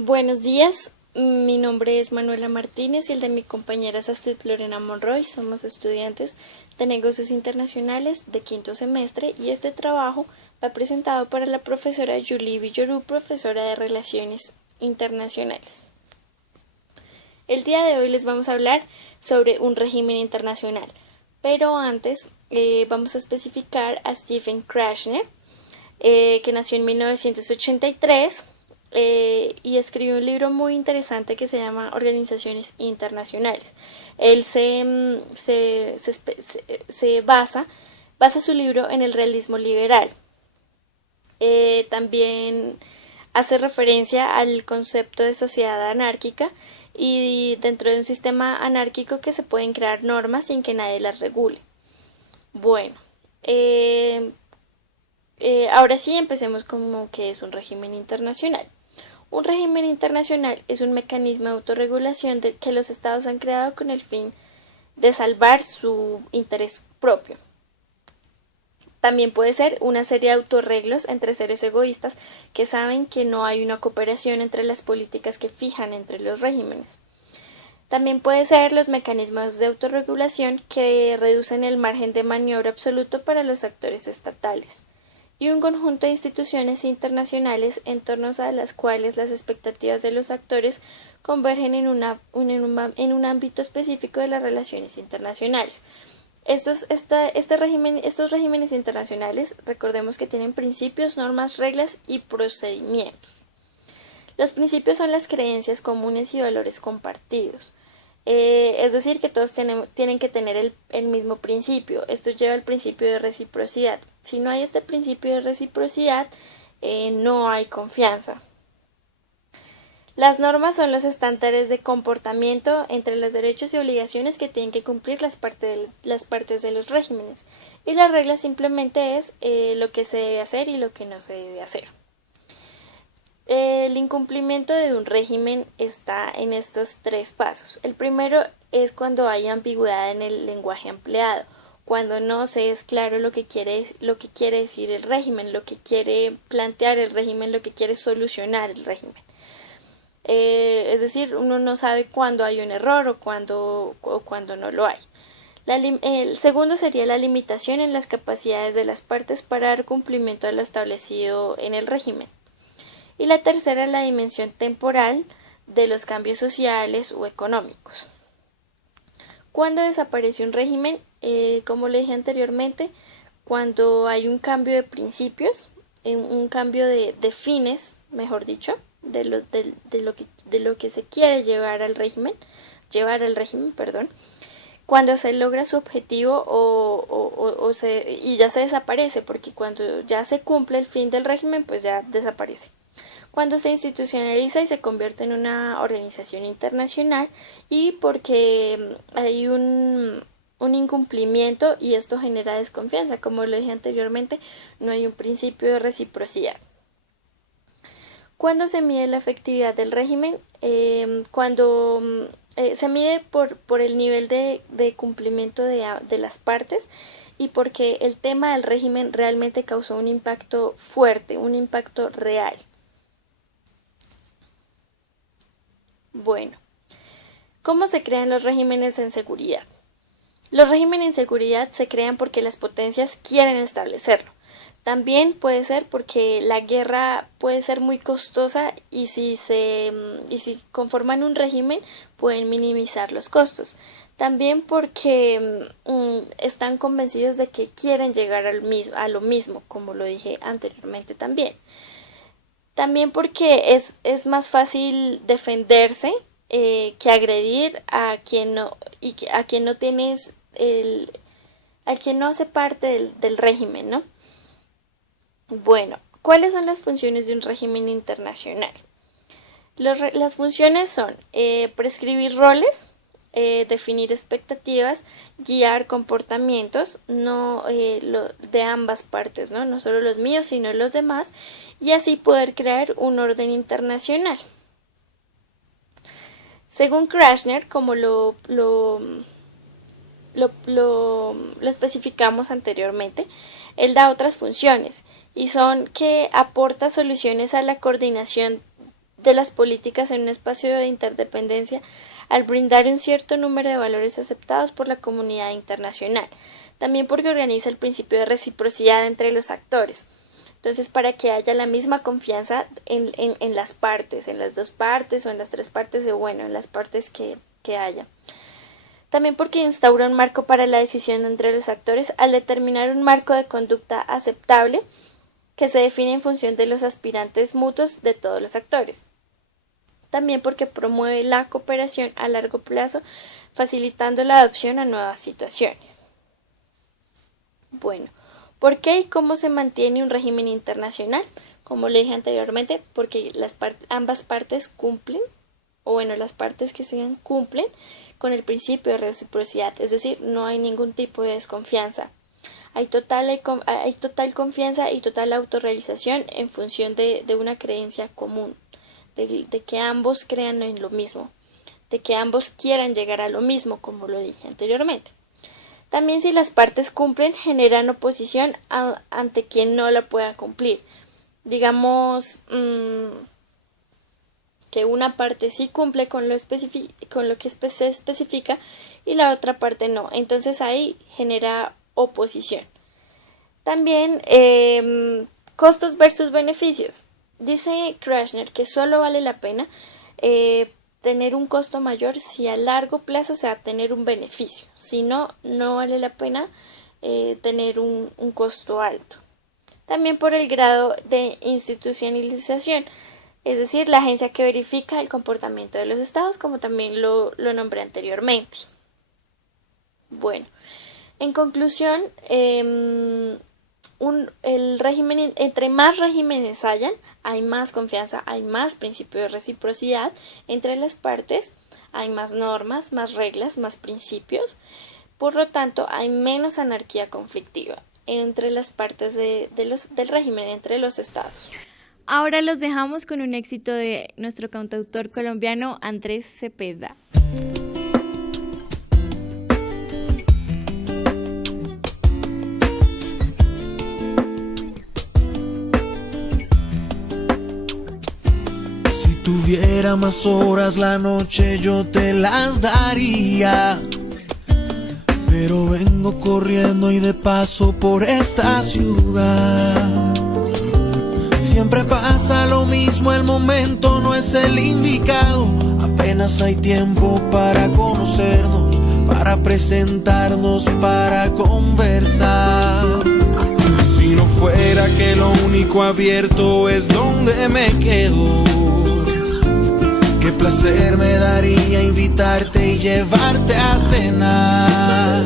Buenos días, mi nombre es Manuela Martínez y el de mi compañera es Astrid Lorena Monroy. Somos estudiantes de negocios internacionales de quinto semestre y este trabajo va presentado para la profesora Julie Villorú, profesora de Relaciones Internacionales. El día de hoy les vamos a hablar sobre un régimen internacional, pero antes vamos a especificar a Stephen Krasner, que nació en 1983 y escribió un libro muy interesante que se llama Organizaciones Internacionales. Él se basa su libro en el realismo liberal. También hace referencia al concepto de sociedad anárquica y dentro de un sistema anárquico que se pueden crear normas sin que nadie las regule. Bueno, ahora sí empecemos como que es un régimen internacional. Un régimen internacional es un mecanismo de autorregulación que los estados han creado con el fin de salvar su interés propio. También puede ser una serie de autorreglos entre seres egoístas que saben que no hay una cooperación entre las políticas que fijan entre los regímenes. También puede ser los mecanismos de autorregulación que reducen el margen de maniobra absoluto para los actores estatales y un conjunto de instituciones internacionales en torno a las cuales las expectativas de los actores convergen en un ámbito específico de las relaciones internacionales. Estos regímenes internacionales, recordemos que tienen principios, normas, reglas y procedimientos. Los principios son las creencias comunes y valores compartidos. Es decir, que todos tienen que tener el mismo principio. Esto lleva al principio de reciprocidad. Si no hay este principio de reciprocidad, no hay confianza. Las normas son los estándares de comportamiento entre los derechos y obligaciones que tienen que cumplir las partes de los regímenes. Y las reglas simplemente es lo que se debe hacer y lo que no se debe hacer. El incumplimiento de un régimen está en estos tres pasos. El primero es cuando hay ambigüedad en el lenguaje empleado, cuando no se es claro lo que quiere decir el régimen, lo que quiere plantear el régimen, lo que quiere solucionar el régimen. Es decir, uno no sabe cuándo hay un error o cuándo no lo hay. El segundo sería la limitación en las capacidades de las partes para dar cumplimiento a lo establecido en el régimen. Y la tercera es la dimensión temporal de los cambios sociales o económicos. ¿Cuándo desaparece un régimen? Como le dije anteriormente, cuando hay un cambio de principios, un cambio de fines, mejor dicho, de lo que se quiere llevar al régimen, perdón, cuando se logra su objetivo y ya se desaparece, porque cuando ya se cumple el fin del régimen, pues ya desaparece. Cuando se institucionaliza y se convierte en una organización internacional y porque hay un incumplimiento y esto genera desconfianza. Como lo dije anteriormente, no hay un principio de reciprocidad. ¿Cuándo se mide la efectividad del régimen? Cuando se mide por el nivel de cumplimiento de las partes y porque el tema del régimen realmente causó un impacto fuerte, un impacto real. Bueno, ¿cómo se crean los regímenes en seguridad? Los regímenes en seguridad se crean porque las potencias quieren establecerlo. También puede ser porque la guerra puede ser muy costosa y si conforman un régimen pueden minimizar los costos. También porque están convencidos de que quieren llegar a lo mismo, como lo dije anteriormente también. También porque es más fácil defenderse que agredir a quien no tienes a quien no hace parte del régimen, ¿no? Bueno, ¿cuáles son las funciones de un régimen internacional? Las funciones son prescribir roles, definir expectativas, guiar comportamientos de ambas partes, ¿no? No solo los míos, sino los demás, y así poder crear un orden internacional. Según Krasner, como lo especificamos anteriormente, él da otras funciones y son que aporta soluciones a la coordinación de las políticas en un espacio de interdependencia al brindar un cierto número de valores aceptados por la comunidad internacional. También porque organiza el principio de reciprocidad entre los actores. Entonces, para que haya la misma confianza en las partes, en las dos partes o en las tres partes, o bueno, en las partes que haya. También porque instaura un marco para la decisión entre los actores al determinar un marco de conducta aceptable que se define en función de los aspirantes mutuos de todos los actores. También porque promueve la cooperación a largo plazo, facilitando la adopción a nuevas situaciones. Bueno, ¿por qué y cómo se mantiene un régimen internacional? Como le dije anteriormente, porque ambas partes cumplen, o bueno, las partes que sean cumplen con el principio de reciprocidad, es decir, no hay ningún tipo de desconfianza. Hay total confianza y total autorrealización en función de una creencia común, de que ambos crean en lo mismo, de que ambos quieran llegar a lo mismo, como lo dije anteriormente. También si las partes cumplen, generan oposición ante quien no la pueda cumplir. Digamos que una parte sí cumple con lo que se especifica y la otra parte no. Entonces ahí genera oposición. También costos versus beneficios. Dice Krasner que solo vale la pena tener un costo mayor si a largo plazo se va a tener un beneficio. Si no, no vale la pena tener un costo alto. También por el grado de institucionalización, es decir, la agencia que verifica el comportamiento de los estados, como también lo nombré anteriormente. Bueno, en conclusión, el régimen, entre más regímenes hayan, hay más confianza, hay más principio de reciprocidad entre las partes, hay más normas, más reglas, más principios. Por lo tanto, hay menos anarquía conflictiva entre las partes del régimen, entre los estados. Ahora los dejamos con un éxito de nuestro cantautor colombiano Andrés Cepeda. Si tuviera más horas la noche yo te las daría, pero vengo corriendo y de paso por esta ciudad. Siempre pasa lo mismo, el momento no es el indicado. Apenas hay tiempo para conocernos, para presentarnos, para conversar. Si no fuera que lo único abierto es donde me quedo, qué placer me daría invitarte y llevarte a cenar.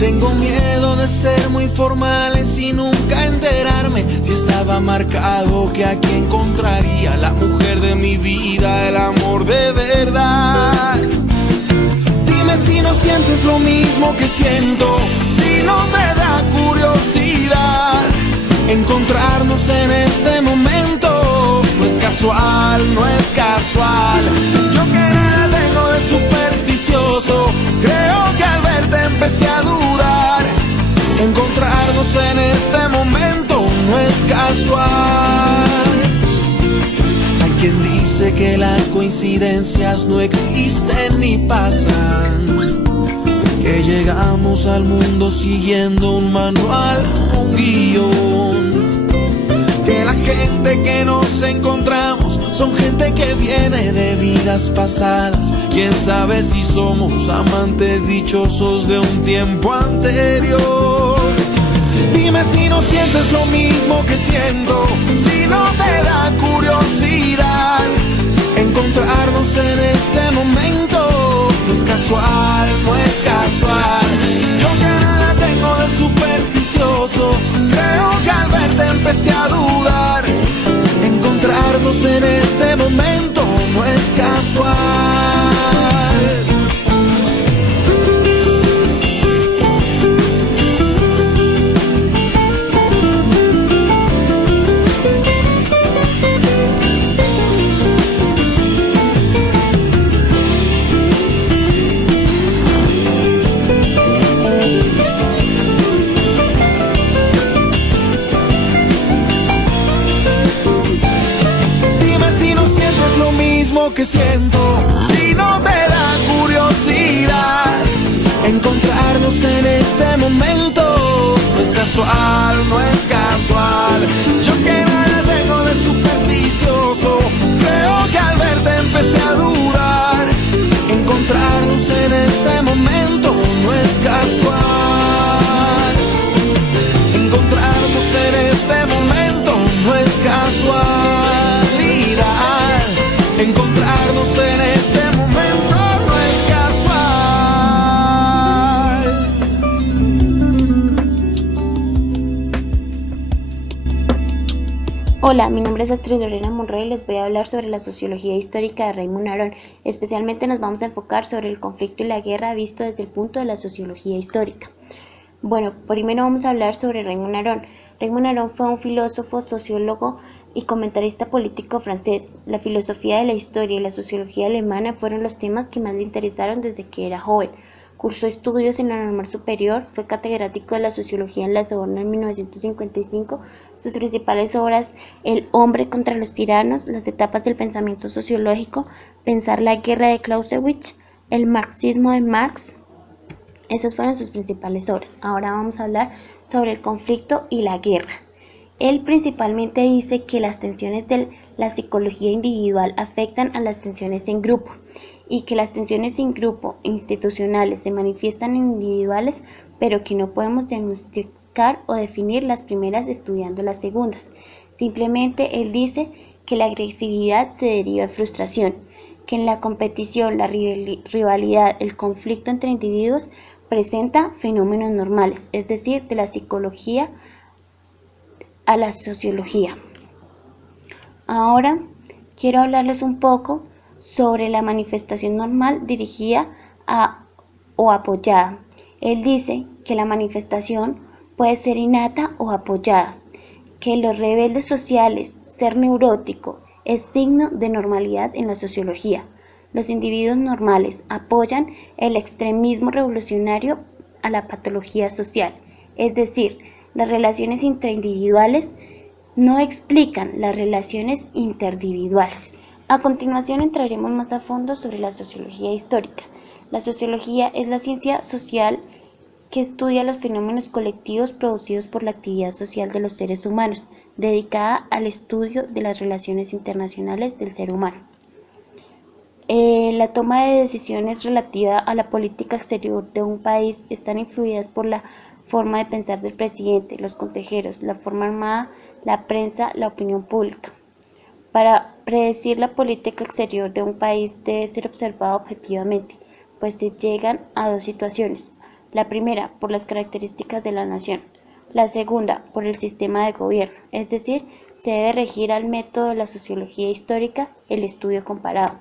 Tengo miedo de ser muy formales y nunca enterarme si estaba marcado que aquí encontraría la mujer de mi vida, el amor de verdad. Dime si no sientes lo mismo que siento, si no te da curiosidad encontrarnos en este momento. No es casual, no es casual. Yo que nada tengo de supersticioso, creo que al verte empecé a dudar. Encontrarnos en este momento no es casual. Hay quien dice que las coincidencias no existen ni pasan, que llegamos al mundo siguiendo un manual, un guión, que la gente que nos encontramos son gente que viene de vidas pasadas. Quién sabe si somos amantes dichosos de un tiempo anterior. Dime si no sientes lo mismo que siento, si no te da curiosidad encontrarnos en este momento. No es casual, no es casual. Yo que nada tengo de supersticioso, creo que al verte empecé a dudar. Encontrarnos en este momento no es casual. Dime si no mismo que siento. Si no te da curiosidad encontrarnos en este momento, no es casual, no es casual. Yo que nada tengo de supersticioso, creo que al verte empecé a dudar. Encontrarnos en este momento no es casual. Encontrarnos en este momento no es casualidad. Encontrarnos en este momento no es casual. Hola, mi nombre es Astrid Lorena Monroy y les voy a hablar sobre la sociología histórica de Raymond Aron. Especialmente nos vamos a enfocar sobre el conflicto y la guerra visto desde el punto de la sociología histórica. Bueno, primero vamos a hablar sobre Raymond Aron. Raymond Aron fue un filósofo, sociólogo y comentarista político francés. La filosofía de la historia y la sociología alemana fueron los temas que más le interesaron desde que era joven. Cursó estudios en la Normal Superior, fue catedrático de la sociología en la Sorbona en 1955. Sus principales obras: El hombre contra los tiranos, Las etapas del pensamiento sociológico, Pensar la guerra de Clausewitz, El marxismo de Marx. Esas fueron sus principales obras. Ahora vamos a hablar sobre el conflicto y la guerra. Él principalmente dice que las tensiones de la psicología individual afectan a las tensiones en grupo y que las tensiones en grupo institucionales se manifiestan en individuales, pero que no podemos diagnosticar o definir las primeras estudiando las segundas. Simplemente él dice que la agresividad se deriva de frustración, que en la competición, la rivalidad, el conflicto entre individuos presenta fenómenos normales, es decir, de la psicología a la sociología. Ahora quiero hablarles un poco sobre la manifestación normal dirigida a o apoyada. Él dice que la manifestación puede ser innata o apoyada, que los rebeldes sociales, ser neurótico, es signo de normalidad en la sociología. Los individuos normales apoyan el extremismo revolucionario a la patología social, es decir, las relaciones intraindividuales no explican las relaciones interindividuales. A continuación entraremos más a fondo sobre la sociología histórica. La sociología es la ciencia social que estudia los fenómenos colectivos producidos por la actividad social de los seres humanos, dedicada al estudio de las relaciones internacionales del ser humano. La toma de decisiones relativa a la política exterior de un país están influidas por la forma de pensar del presidente, los consejeros, la forma armada, la prensa, la opinión pública. Para predecir la política exterior de un país debe ser observado objetivamente, pues se llegan a dos situaciones. La primera, por las características de la nación. La segunda, por el sistema de gobierno, es decir, se debe regir al método de la sociología histórica, el estudio comparado.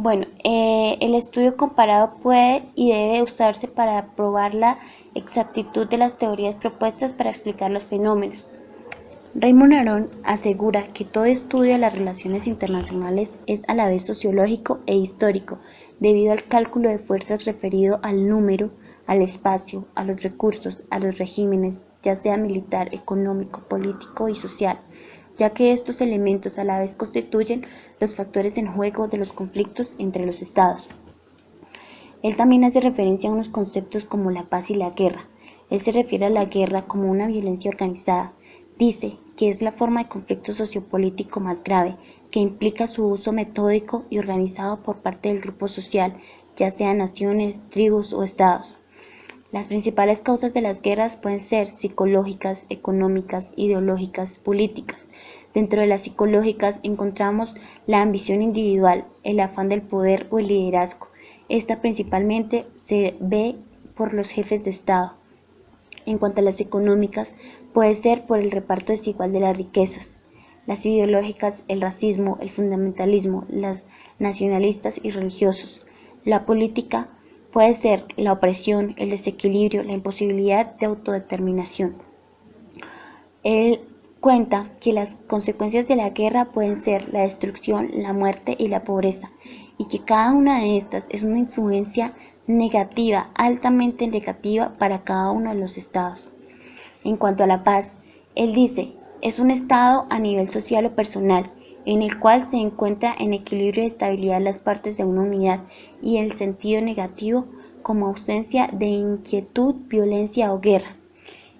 Bueno, el estudio comparado puede y debe usarse para probar la exactitud de las teorías propuestas para explicar los fenómenos. Raymond Aron asegura que todo estudio de las relaciones internacionales es a la vez sociológico e histórico, debido al cálculo de fuerzas referido al número, al espacio, a los recursos, a los regímenes, ya sea militar, económico, político y social, ya que estos elementos a la vez constituyen los factores en juego de los conflictos entre los estados. Él también hace referencia a unos conceptos como la paz y la guerra. Él se refiere a la guerra como una violencia organizada. Dice que es la forma de conflicto sociopolítico más grave, que implica su uso metódico y organizado por parte del grupo social, ya sean naciones, tribus o estados. Las principales causas de las guerras pueden ser psicológicas, económicas, ideológicas, políticas. Dentro de las psicológicas encontramos la ambición individual, el afán del poder o el liderazgo. Esta principalmente se ve por los jefes de Estado. En cuanto a las económicas, puede ser por el reparto desigual de las riquezas. Las ideológicas, el racismo, el fundamentalismo, las nacionalistas y religiosos. La política puede ser la opresión, el desequilibrio, la imposibilidad de autodeterminación. Él cuenta que las consecuencias de la guerra pueden ser la destrucción, la muerte y la pobreza, y que cada una de estas es una influencia negativa, altamente negativa para cada uno de los estados. En cuanto a la paz, él dice, es un estado a nivel social o personal, en el cual se encuentra en equilibrio y estabilidad las partes de una unidad, y el sentido negativo como ausencia de inquietud, violencia o guerra.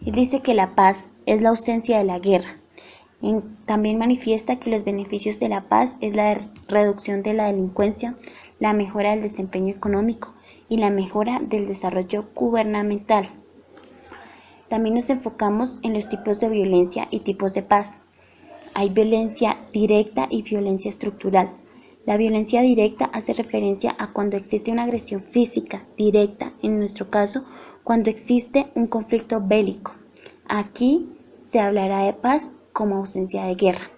Él dice que la paz es la ausencia de la guerra. También manifiesta que los beneficios de la paz es la reducción de la delincuencia, la mejora del desempeño económico y la mejora del desarrollo gubernamental. También nos enfocamos en los tipos de violencia y tipos de paz. Hay violencia directa y violencia estructural. La violencia directa hace referencia a cuando existe una agresión física directa, en nuestro caso, cuando existe un conflicto bélico. Aquí se hablará de paz como ausencia de guerra.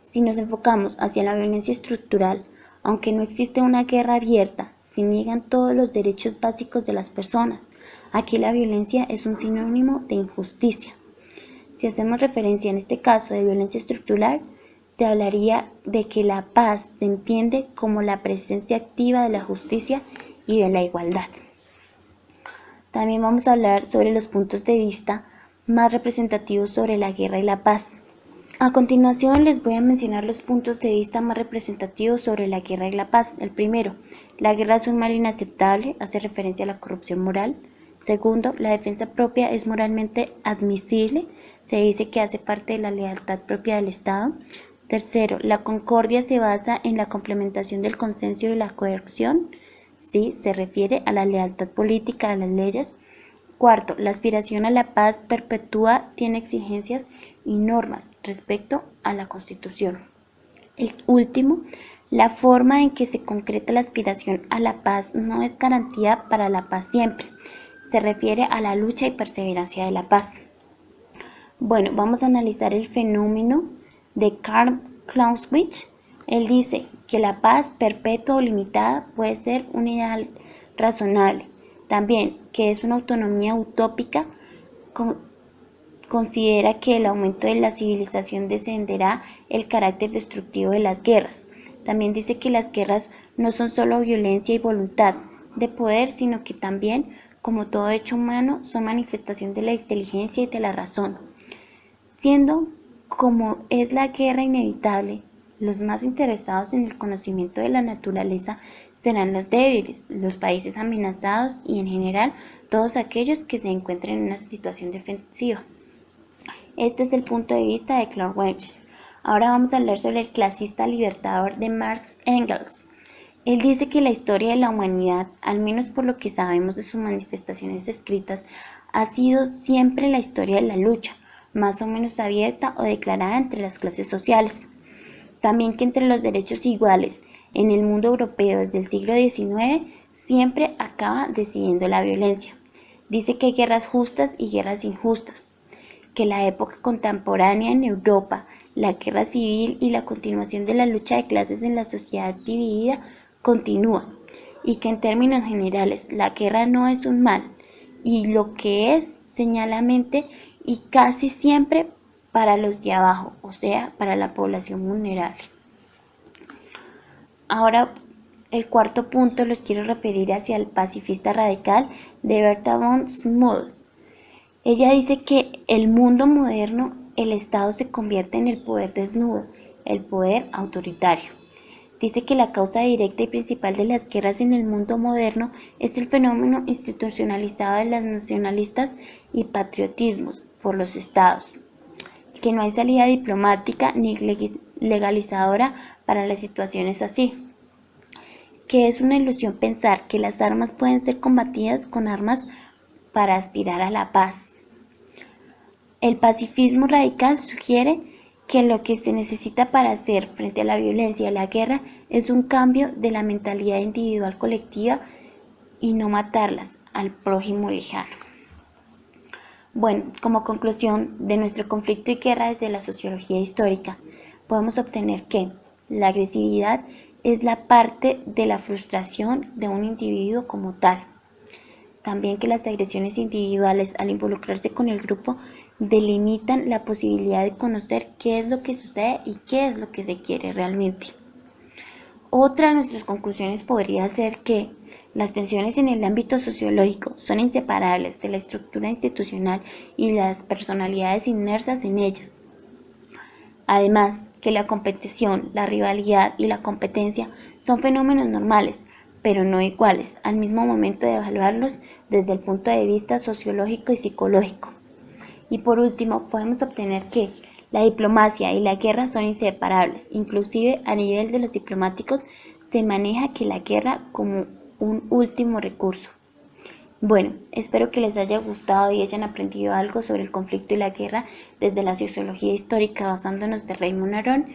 Si nos enfocamos hacia la violencia estructural, aunque no existe una guerra abierta, se niegan todos los derechos básicos de las personas. Aquí la violencia es un sinónimo de injusticia. Si hacemos referencia en este caso de violencia estructural, se hablaría de que la paz se entiende como la presencia activa de la justicia y de la igualdad. También vamos a hablar sobre los puntos de vista más representativos sobre la guerra y la paz. A continuación les voy a mencionar los puntos de vista más representativos sobre la guerra y la paz. El primero, la guerra es un mal inaceptable, hace referencia a la corrupción moral. Segundo, la defensa propia es moralmente admisible, se dice que hace parte de la lealtad propia del Estado. Tercero, la concordia se basa en la complementación del consenso y la coerción, sí, se refiere a la lealtad política de las leyes. Cuarto, la aspiración a la paz perpetua tiene exigencias y normas respecto a la Constitución. El último, la forma en que se concreta la aspiración a la paz no es garantía para la paz siempre. Se refiere a la lucha y perseverancia de la paz. Bueno, vamos a analizar el fenómeno de Karl Clausewitz. Él dice que la paz perpetua o limitada puede ser un ideal razonable. También que es una autonomía utópica. Considera que el aumento de la civilización descenderá el carácter destructivo de las guerras. También dice que las guerras no son solo violencia y voluntad de poder, sino que también, como todo hecho humano, son manifestación de la inteligencia y de la razón. Siendo como es la guerra inevitable, los más interesados en el conocimiento de la naturaleza serán los débiles, los países amenazados y en general todos aquellos que se encuentren en una situación defensiva. Este es el punto de vista de Clausewitz. Ahora vamos a hablar sobre el clasista libertador de Marx Engels. Él dice que la historia de la humanidad, al menos por lo que sabemos de sus manifestaciones escritas, ha sido siempre la historia de la lucha, más o menos abierta o declarada entre las clases sociales. También que entre los derechos iguales en el mundo europeo desde el siglo XIX siempre acaba decidiendo la violencia. Dice que hay guerras justas y guerras injustas, que la época contemporánea en Europa, la guerra civil y la continuación de la lucha de clases en la sociedad dividida continúa, y que en términos generales la guerra no es un mal, y lo que es señalamente y casi siempre para los de abajo, o sea, para la población vulnerable. Ahora, el cuarto punto los quiero referir hacia el pacifista radical de Berta von Smuld. Ella dice que el mundo moderno, el Estado se convierte en el poder desnudo, el poder autoritario. Dice que la causa directa y principal de las guerras en el mundo moderno es el fenómeno institucionalizado de las nacionalistas y patriotismos por los estados, que no hay salida diplomática ni legalizadora para las situaciones así, que es una ilusión pensar que las armas pueden ser combatidas con armas para aspirar a la paz. El pacifismo radical sugiere que lo que se necesita para hacer frente a la violencia y la guerra es un cambio de la mentalidad individual colectiva y no matarlas al prójimo lejano. Bueno, como conclusión de nuestro conflicto y guerra desde la sociología histórica, podemos obtener que la agresividad es la parte de la frustración de un individuo como tal. También que las agresiones individuales al involucrarse con el grupo delimitan la posibilidad de conocer qué es lo que sucede y qué es lo que se quiere realmente. Otra de nuestras conclusiones podría ser que las tensiones en el ámbito sociológico son inseparables de la estructura institucional y las personalidades inmersas en ellas. Además, que la competición, la rivalidad y la competencia son fenómenos normales, pero no iguales, al mismo momento de evaluarlos desde el punto de vista sociológico y psicológico. Y por último, podemos obtener que la diplomacia y la guerra son inseparables, inclusive a nivel de los diplomáticos se maneja que la guerra como un último recurso. Bueno, espero que les haya gustado y hayan aprendido algo sobre el conflicto y la guerra desde la sociología histórica basándonos de Raymond Aron